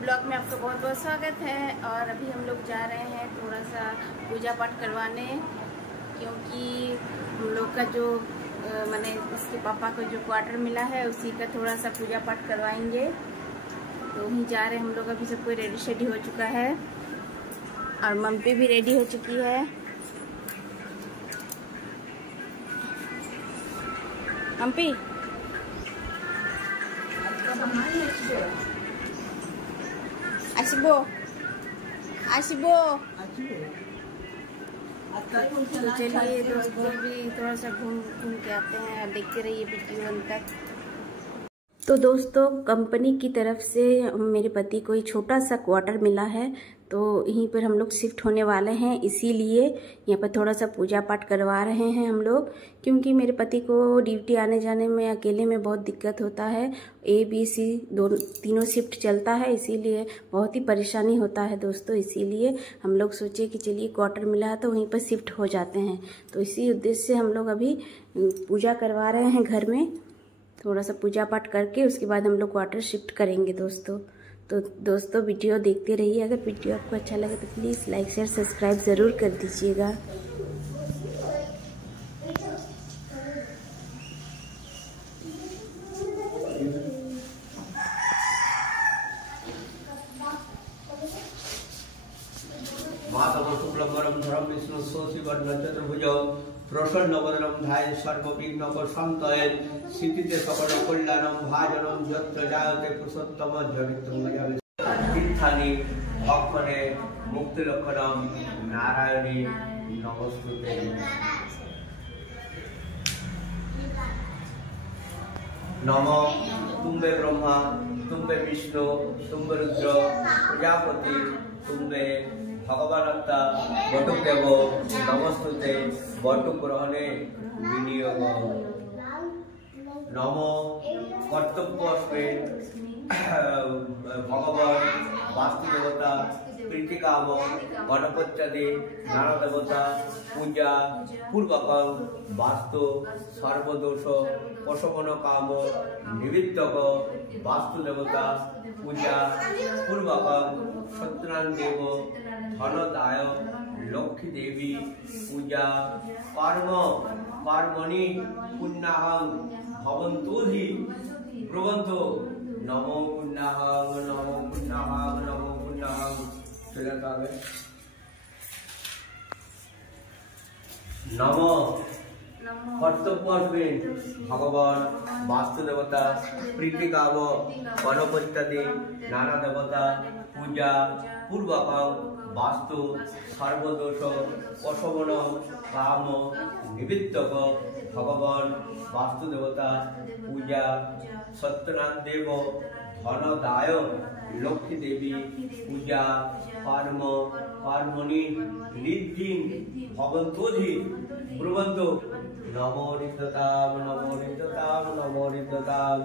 Blog में आपका बहुत बहुत स्वागत है। और अभी हम लोग जा रहे हैं थोड़ा सा पूजा पाठ करवाने, क्योंकि हम लोग का जो मैंने इसके पापा को जो क्वार्टर मिला है उसी का थोड़ा सा पूजा पाठ करवाएंगे। तो वहीं जा रहे हैं हम लोग। अभी सब कोई रेडी शेडी हो चुका है और मम्मी भी रेडी हो चुकी है। मम्मी आशिबो आशिबो। तो चलिए दोस्तों भी थोड़ा सा घूम के आते हैं और देखते रहिए वीडियो अंत तक। तो दोस्तों कंपनी की तरफ से मेरे पति को एक छोटा सा क्वार्टर मिला है, तो यहीं पर हम लोग शिफ्ट होने वाले हैं। इसीलिए यहाँ पर थोड़ा सा पूजा पाठ करवा रहे हैं हम लोग, क्योंकि मेरे पति को ड्यूटी आने जाने में अकेले में बहुत दिक्कत होता है। ABC तीनों शिफ्ट चलता है, इसीलिए बहुत ही परेशानी होता है दोस्तों। इसीलिए हम लोग सोचे कि चलिए क्वार्टर मिला है तो वहीं पर शिफ्ट हो जाते हैं। तो इसी उद्देश्य से हम लोग अभी पूजा करवा रहे हैं घर में। थोड़ा सा पूजा पाठ करके उसके बाद हम लोग क्वार्टर शिफ्ट करेंगे दोस्तों। तो दोस्तों वीडियो देखते रहिए। अगर वीडियो आपको अच्छा लगे तो प्लीज़ लाइक शेयर सब्सक्राइब ज़रूर कर दीजिएगा। प्रसन्नवदनं ध्यायेत् सर्वविघ्नोपशान्तये सिद्धिते सकल कल्याणं भाजनं यत्र जायते पुरुषोत्तम जगत्तमयामि तीर्थानि भक्मने मुक्तिलक्षणं नारायणी नमस्ते। नमो तुम्बे ब्रह्मा तुम्बे विष्णु तुम्बे रुद्र प्रजापति तुम्बे भगवानत्ता बटुकदेव नमस्ते बटुग्रहणे विनियोग। नमो कर्तव्यस्मिन् भगवान वास्तुदेवता प्रीतिकाम गणपत्यादि नाना देवता पूजा पूर्वक वास्तु सर्वदोष प्रशमन काम निमित्तक वास्तुदेवता पूजा पूर्वक सत्यनारायण देव धनदाय लक्ष्मी देवी पूजा कर्म कर्मणि पुण्यहं भवन्तोधि ब्रुवन्तो नमो पुण्यहं नमो पुण्यहं नमो पुण्यहं। नमो कर्तव्यस्मिन् भगवान वास्तुदेवता प्रीतिकाम गणपत्यादि नाना देवता पूजा पूर्वक वास्तु सर्वदोष प्रशमन काम निमित्तक भगवान वास्तुदेवता पूजा सत्यनारायण देव धनदाय लक्ष्मी देवी पूजा कर्म कर्मणि रिद्धि भवन्तोधि ब्रुवन्तो नमो रिद्धतां नमो रिद्धतां नमो रिद्धतां।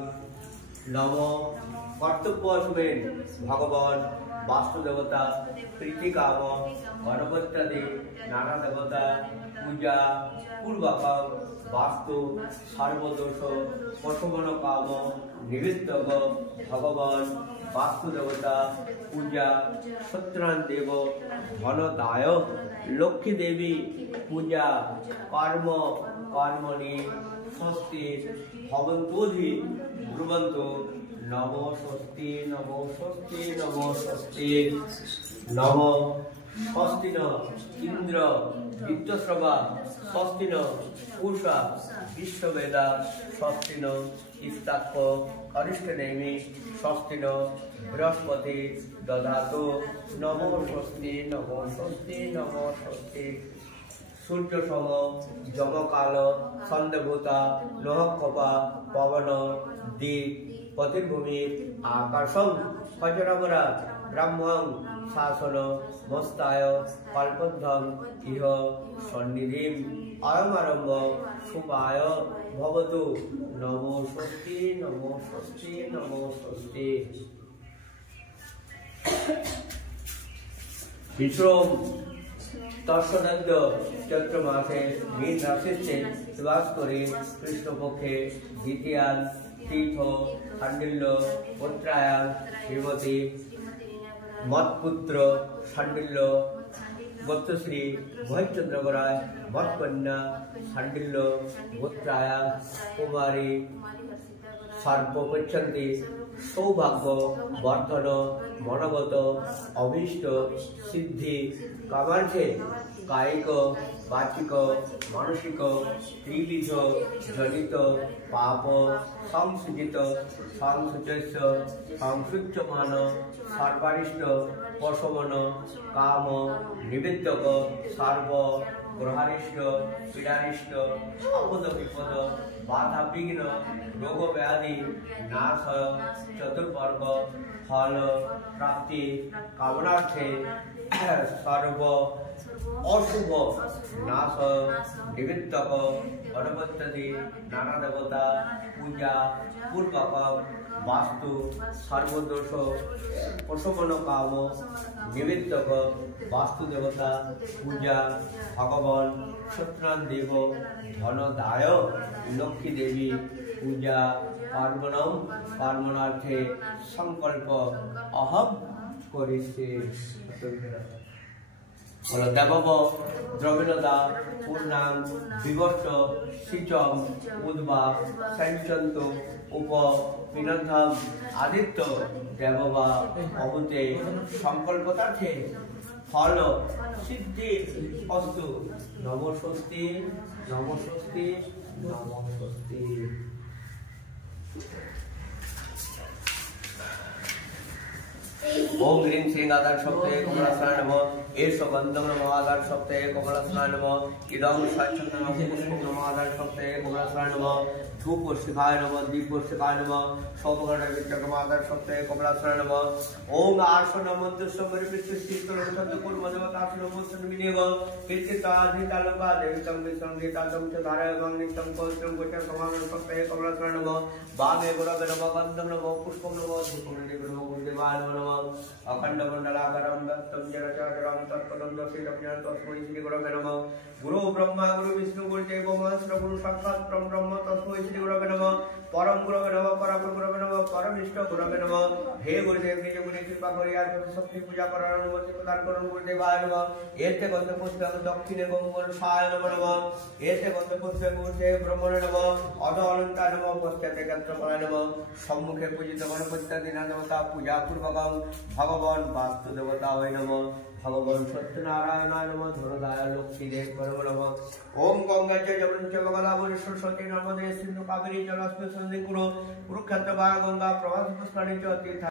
नमो कर्तव्यस्मिन् भगवान वास्तुदेवता प्रीतिकाम गणपत्यादि नाना देवता पूजा पूर्वक वास्तु सर्वदोष प्रशमन काम निमित्तक भगवान वास्तुदेवता पूजा सत्यनारायण देव धनदाय लक्ष्मी देवी पूजा कर्म कर्मणि स्वस्ति भवन्तोधि ब्रुवन्तो नमो स्वस्ति नमो स्वस्ति नमो स्वस्ति। नमो स्वस्ति न इंद्र विद्यश्रवा स्वस्ति न पूषा विश्ववेदा स्वस्ति न इस्ताक्ष अरिष्टनेमि स्वस्ति न बृहस्पति दधातु नमो स्वस्ति नमो स्वस्ति नमो स्वस्ति। सूर्य सम जमकाल संदेवता नहकपा पवन दिक् पतिर्भूमि आकाशं खजरावरा ब्रह्मं शासन मस्ताय कल्पद्धं इह सन्निधिं अयमारम्भ शुभाय भवतु नमो स्वस्ति नमो स्वस्ति नमो स्वस्ति। विश्वम तत्सदद्य चैत्र मासे मीन राशिते निवास करे कृष्ण पक्षे द्वितीया तीर्थ खांडिल्य उत्तरायण श्रीमती মৎপুত্র শাণ্ডিল্য গোত্রশ্রী মহেশচন্দ্র গড়ায়, মৎকন্যা শাণ্ডিল্য গোত্রায়া কুমারী সর্বপচ্ছন্তি সৌভাগ্য বর্ধন মনোগত অভীষ্ট সিদ্ধি কামার্থে কায়িক বাচিক মানসিক ত্রিবিধ জনিত পাপ সংসূচিত সংসূচস্য সংসূচ্যমান সর্বারিষ্ট পশমন কাম নিবেদ্যক সর্ব গ্রহারিষ্ট পীড়ারিষ্ট আপদ বিপদ বাধা বিঘ্ন রোগ ব্যাধি নাশ চতুর্বর্গ ফল প্রাপ্তি কামনার্থে সর্ব অশুভ নাশ নিবেদ্যক গণপতি নানা দেবতা পূজা পূর্বক বাস্তু সর্বদোষ প্রশমন কাম নিবেদ্যক বাস্তু দেবতা পূজা ভগবান সত্যনারায়ণ দেব ধনদায় লক্ষ্মী দেবী পূজা পার্বণম পার্বণার্থে সংকল্প অহম করিছে। দেবব দ্রবিণদা পূর্ণাং বিবষ্ট সিচম উদ্বা সঞ্চন্ত উপ পিনন্ধম আদিত্য দেববা অবুতে সংকল্পতার্থে ফল সিদ্ধি অস্তু। নমস্বস্তি নমস্বস্তি নমস্বস্তি। ओम ह्रीं श्रीं आधार सप्ताहे कमलासनाय नमः। एष गन्धं नमः आधार सप्ताहे कमलासनाय नमः। इदं स्वच्छन्दं नमः पुष्पं नमः आधार सप्ताहे कमलासनाय नमः। धूप शिखाय नमः दीप शिखाय नमः। सौभगण विचक्रम आधार सप्ताहे कमलासनाय नमः। ओम आसन मंत्र मरिपिष्ट शीतल शब्दपुर मधवतासन मोसन विनियोग कीर्तिता अधितालंका देवितं विसंगीतातं च धारयं नित्यं पवित्रं गोचर समागम सप्ताहे कमलासनाय नमः। वामे गुरवे नमः गन्धं नमः पुष्पं नमः धूपं नमः गुरुदेवाय नमः। अखंड मंडलाकारं दत्तं जगच्चराचरं तत्पदं दर्शितं तस्मै श्री गुरवे नमः। गुरु ब्रह्मा गुरु विष्णु गुरुदेवो महेश्वर गुरु साक्षात् ब्रह्म तस्मै श्री गुरवे नमः। परम गुरवे नमः परापर गुरवे नमः परमिष्ठ गुरवे नमः। हे गुरुदेव निज गुणे कृपा करि आज शक्ति पूजा करार अनुमति प्रदान करুন गुरुदेवाय नमः। एते गंध पुष्प दक्षिणे गंगोरसाय नमः। एते गंध पुष्प मूर्ते ब्रह्मणे नमः। अध अनंताय नमः पश्चाते गंत्रफलाय नमः। सम्मुखे पूजित गणपति दीना देवता पूजा पूर्वकं भगवान वास्तु देवताय नमः। भगवान सत्यनारायणाय नमः। धनदाय लक्ष्मी देव नमः। ओम गंगा च यमुना च गोदावरी सरस्वती नर्मदे सिंधु कावेरी जलेस्मिन् सन्निधिं कुरु। कुरुक्षेत्र गंगा प्रवाह पुष्करिणी च तीर्थ